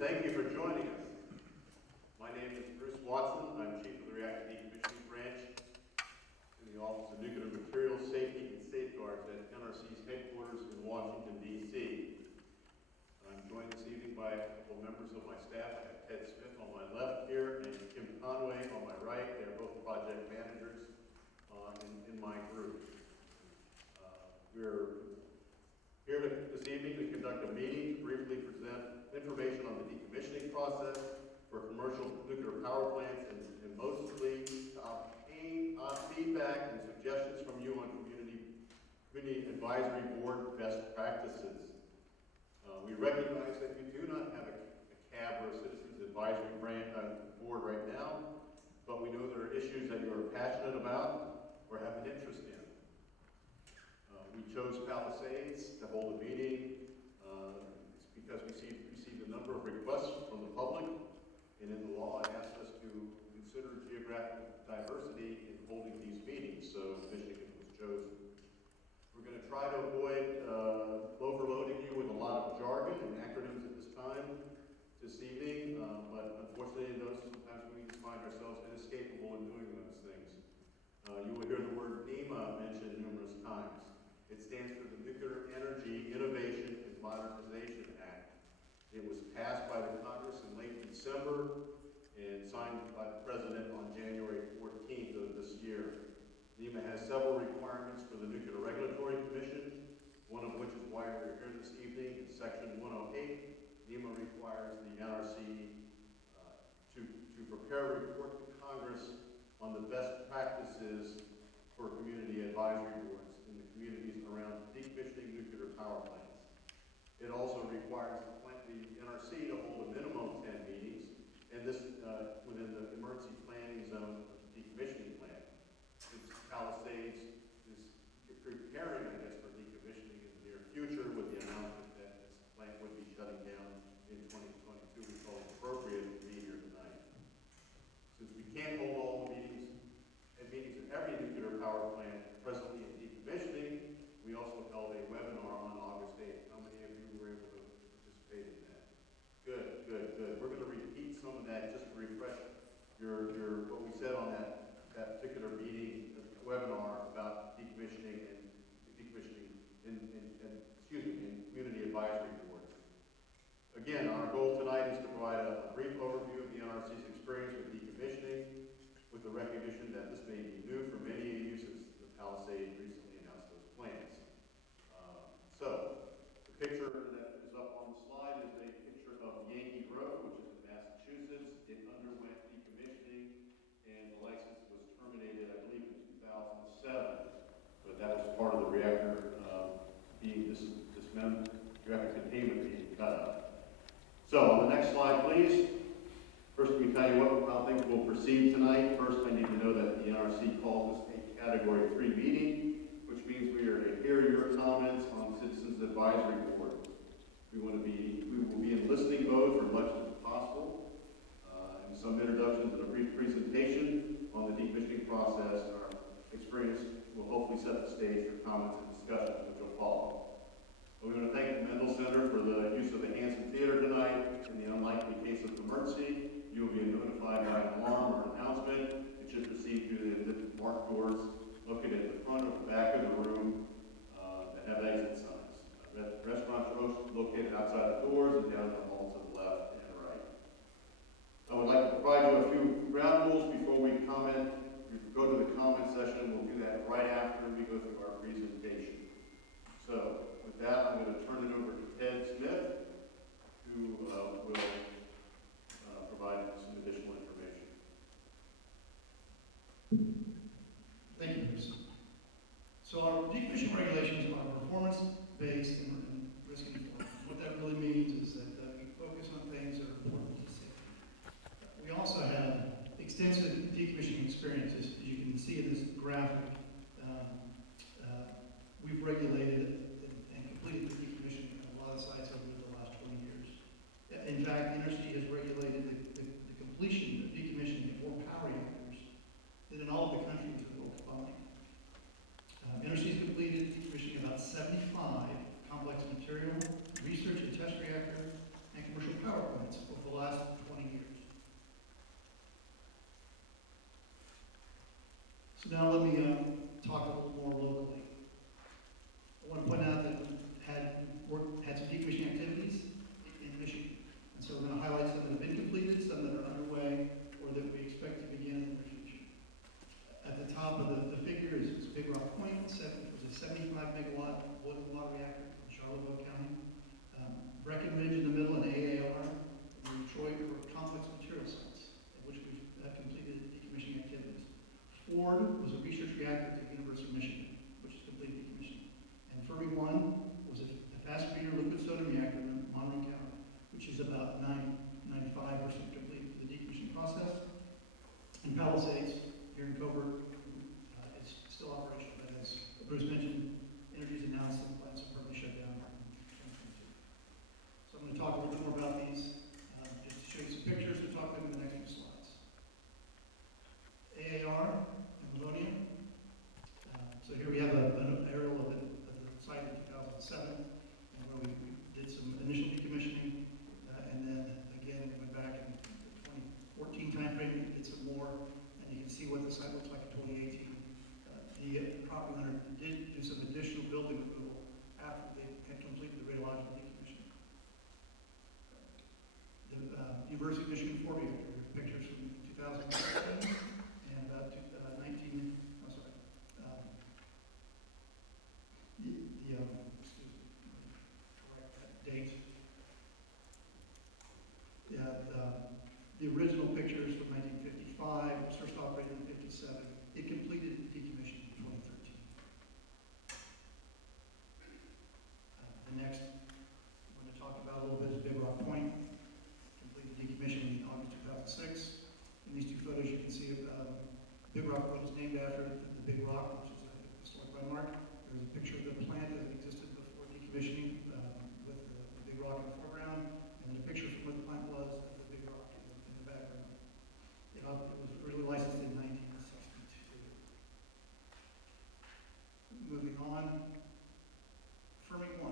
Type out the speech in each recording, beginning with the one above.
Thank you for joining us. My name is Bruce Watson. I'm Chief of the Reactor Decommissioning Branch in the Office of Nuclear Materials Safety and Safeguards at NRC's headquarters in Washington, D.C. I'm joined this evening by a couple of members of my staff. I have Ted Smith on my left here and Kim Conway on my right. They're both project managers in my group. We're here this evening to conduct a meeting to briefly present information on the decommissioning process for commercial nuclear power plants and mostly to obtain feedback and suggestions from you on community advisory board best practices. We recognize that you do not have a CAB or a Citizens Advisory Board right now, but we know there are issues that you are passionate about or have an interest in. We chose Palisades to hold a meeting because we received a number of requests from the public, and in the law it asks us to consider geographic diversity in holding these meetings, so Michigan was chosen. We're going to try to avoid overloading you with a lot of jargon and acronyms at this time this evening, but unfortunately, sometimes we find ourselves inescapable in doing those things. You will hear the word NEMA mentioned numerous times. It stands for the Nuclear Energy Innovation and Modernization Act. It was passed by the Congress in late December and signed by the President on January 14th of this year. NEMA has several requirements for the Nuclear Regulatory Commission, one of which is why we're here this evening. In Section 108, NEMA requires the NRC to prepare a report to Congress on the best practices for community advisory boards in the communities around decommissioning nuclear power plants. It also requires the NRC to hold a minimum of 10 meetings, and this within the emergency planning zone of the decommissioning plant. Since Palisades is preparing, I guess, for decommissioning in the near future with the announcement that this plant would be shutting down in 2022, we felt it appropriate to be here tonight. Since we can't hold all the meetings at every nuclear power plant presently in decommissioning, we also held a webinar on August 8th. How many of you were able to participate in that? Good, good, good. We're going to repeat some of that just to refresh your what we said on that particular meeting, webinar about decommissioning and in community advisory boards. Again, our goal tonight is to provide a brief overview of the NRC's experience with decommissioning, with the recognition that this may be new for many of you since the Palisades recently announced those plans. So, the picture that is up on the slide is a picture of Yankee Road, which is in Massachusetts. It underwent decommissioning, and the license was terminated, I believe, in 2007. But that was part of the reactor being dismantled, reactor containment being cut up. So, on the next slide, please. First, let me tell you how things will proceed tonight. First, I need to know that the NRC called this a Category 3 meeting, which means we are to hear your comments on Citizens Advisory Board. We will be in listening mode for much as possible, and some introductions and a brief presentation on the decommissioning process. Our experience will hopefully set the stage for comments and discussions which will follow. We want to thank the Mendel Center for the use of the Hanson Theater tonight. In the unlikely case of emergency, you will be notified by an alarm or announcement. It should proceed through the marked doors located at the front or the back of the room that have exit signs. Restaurants are located outside the doors and down the hall to the left and right. I would like to provide you a few ground rules before we comment. We go to the comment session. We'll do that right after we go through our presentation. So, with that, I'm going to turn it over to Ted Smith, who will provide some additional information. Thank you, Bruce. So our decommissioning regulations are performance-based and risk-informed. What that really means is that we focus on things that are important to safety. We also have extensive decommissioning experiences. As you can see in this graphic, we've regulated and completed the decommissioning of a lot of sites over the last 20 years. In fact, NRC has regulated the completion of decommissioning of more power reactors than in all of the countries of the world combined. NRC has completed decommissioning about 75 complex material, research and test reactor, and commercial power plants over So now let me talk a little more locally. I want to point out that we had some decommissioning activities in Michigan. And so we're going to highlight some that have been completed, some that are underway, or that we expect to begin in the near future. At the top of the figure is Big Rock Point, which was a 75 megawatt boiling water reactor in Charlottesville County. Breckenridge in the middle and AAR in Detroit were complex material sites, at which we've completed decommissioning activities. Ford was a research reactor at the University of Michigan, which is completely decommissioned. And Fermi 1 was a fast breeder liquid sodium reactor in Monroe County, which is about 95% complete with the decommissioning process. And Palisades here in Coburg is still operational, but as Bruce mentioned, Energy's announced that the plants are permanently shut down in 2022. So I'm going to talk a little bit more about these, just to show you some pictures. We'll talk about them in the next few slides. AAR in Livonia. So here we have an aerial of the site in 2007, and where we did some initial decommissioning, and then again we went back in the 2014 timeframe, did some more, and you can see what the site looks like in 2018. The property owner did do some additional building removal after they had completed the radiological decommissioning. The University of Michigan Ford reactor, pictures from 2016 and about 19, I'm sorry, excuse me, correct that date. Yeah, the original pictures from 1955, was first operated in 57. It completed decommissioning in 2013. The next I'm going to talk about a little bit is Big Rock Point. Completed decommissioning in August 2006. In these two photos you can see Big Rock Point is named after the Big Rock, which is a historic landmark. There's a picture of the plant that existed before decommissioning with the Big Rock in the foreground, and then a picture from what the plant was of the Big Rock in the background. It was originally licensed in 1962. Moving on, Fermi 1.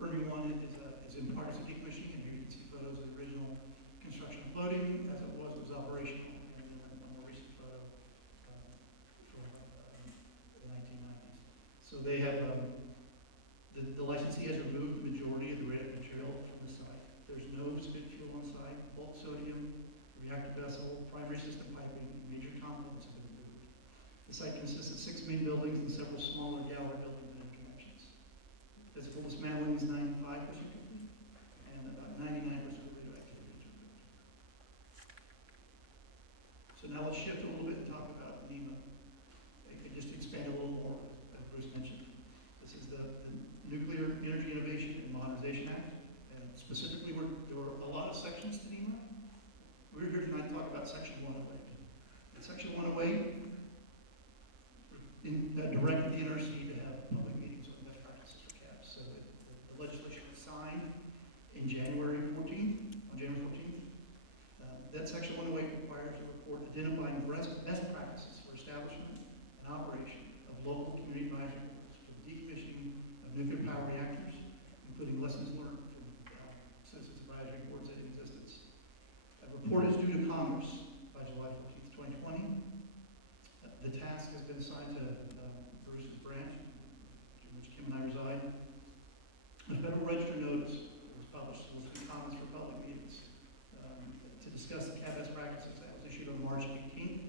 Fermi 1 is in progress of decommissioning, and here you can see photos of the original construction floating as it was operational, and then a more recent photo from the 1990s. So they have, the licensee has removed the majority of the radioactive material from the site. There's no spent fuel on site, bulk sodium, reactor vessel, primary system piping, major components have been removed. The site consists of 6 main buildings and several smaller gallery buildings and interconnections. Physical dismantling is 95% complete, and about 99% of radioactivity is removed. So now let's shift a little bit and talk about NEMA. Just to expand a little more, as Bruce mentioned. This is the Nuclear Energy Innovation and Modernization Act, and specifically there were a lot of sections to NEMA. We're here tonight to talk about Section 108. And Section 108 directed the NRC to have public meetings on best practices for CAPS. So the legislation was signed in January 14th, on January 14th. That Section 108 requires a report identifying best practices for establishment and operation of local community advisory boards for the decommissioning of nuclear power reactors, including lessons learned from citizens advisory boards in existence. A report is due to Congress by July 14th, 2020. The task has been assigned to Bruce's branch, in which Kim and I reside. The Federal Register notice was published soliciting comments for public meetings to discuss the CAP best practices that was issued on March 18th.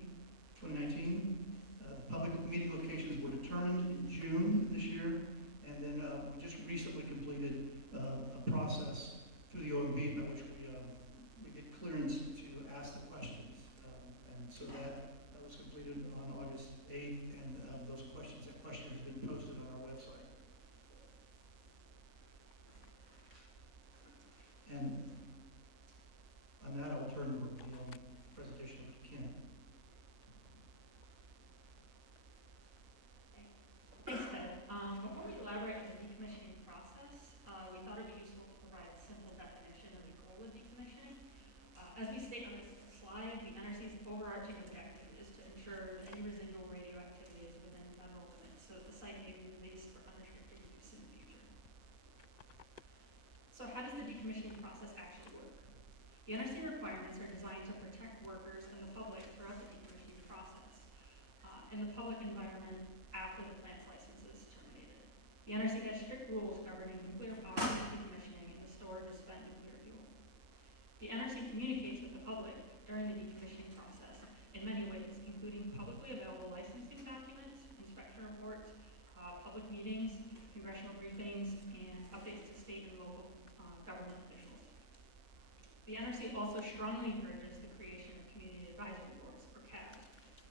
The NRC also strongly encourages the creation of community advisory boards, or CAB,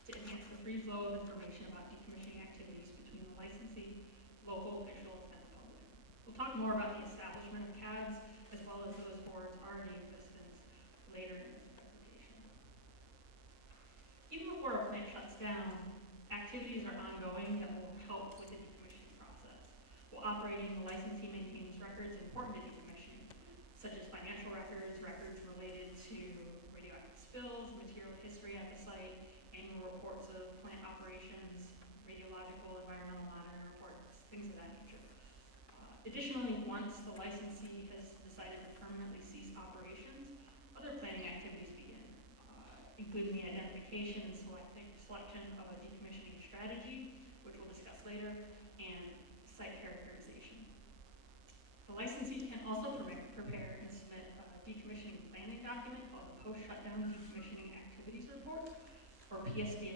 to enhance the free flow of information about decommissioning activities between the licensee, local officials, and the public. We'll talk more about the establishment of CABs, as well as those boards already in existence, later in this presentation. Even before a plant shuts down, activities are ongoing that will help with the decommissioning process. While operating, the licensee maintains records important to decommissioning, such as financial records, records related to radioactive spills, material history at the site, annual reports of plant operations, radiological, environmental monitoring reports, things of that nature. Additionally, once the licensee has decided to permanently cease operations, other planning activities begin, including the identification and selection of a decommissioning strategy, which we'll discuss later, and site characterization. The licensee can also prepare and submit a decommissioning planning document called the Post-Shutdown Decommissioning Activities Report, or PSD